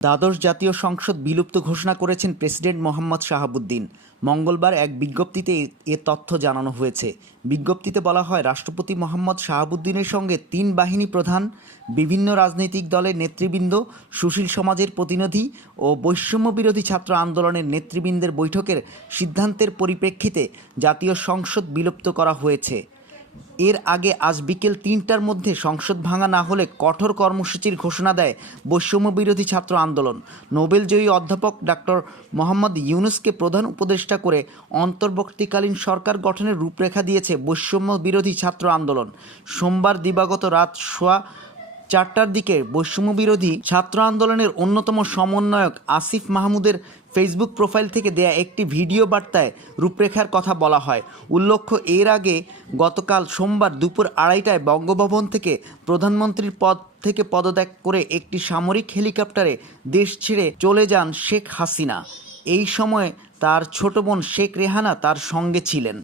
দ্বাদশ জাতীয় সংসদ বিলুপ্ত ঘোষণা করেছেন প্রেসিডেন্ট মোহাম্মদ শাহাবুদ্দিন। মঙ্গলবার এক বিজ্ঞপ্তিতে এ তথ্য জানানো হয়েছে। বিজ্ঞপ্তিতে বলা হয়, রাষ্ট্রপতি মোহাম্মদ শাহাবুদ্দিনের সঙ্গে ৩ বাহিনী প্রধান, বিভিন্ন রাজনৈতিক দলের নেতৃবৃন্দ, সুশীল সমাজের প্রতিনিধি ও বৈষম্য বিরোধী ছাত্র আন্দোলনের নেতৃবৃন্দের বৈঠকের সিদ্ধান্তের পরিপ্রেক্ষিতে জাতীয় সংসদ বিলুপ্ত করা হয়েছে। এর আগে আজ বিকেল ৩টার মধ্যে সংসদ ভাঙা না হলে কঠোর কর্মসূচির ঘোষণা দেয় বৈষম্য বিরোধী ছাত্র আন্দোলন। নোবেলজয়ী অধ্যাপক ডক্টর মোহাম্মদ ইউনূসকে প্রধান উপদেষ্টা করে অন্তর্বর্তীকালীন সরকার গঠনের রূপরেখা দিয়েছে বৈষম্য বিরোধী ছাত্র আন্দোলন। সোমবার দিবাগত রাত সোয়া 4টার দিকে বৈষম্য বিরোধী ছাত্র আন্দোলনের অন্যতম সমন্বয়ক আসিফ মাহমুদের ফেসবুক প্রোফাইল থেকে দেয়া একটি ভিডিও বার্তায় রূপরেখার কথা বলা হয়। উল্লেখ্য, এর আগে গতকাল সোমবার দুপুর 2:30টায় বঙ্গভবন থেকে প্রধানমন্ত্রীর পদ থেকে পদত্যাগ করে একটি সামরিক হেলিকপ্টারে দেশ ছেড়ে চলে যান শেখ হাসিনা। এই সময় তার ছোট বোন শেখ রেহানা তার সঙ্গে ছিলেন।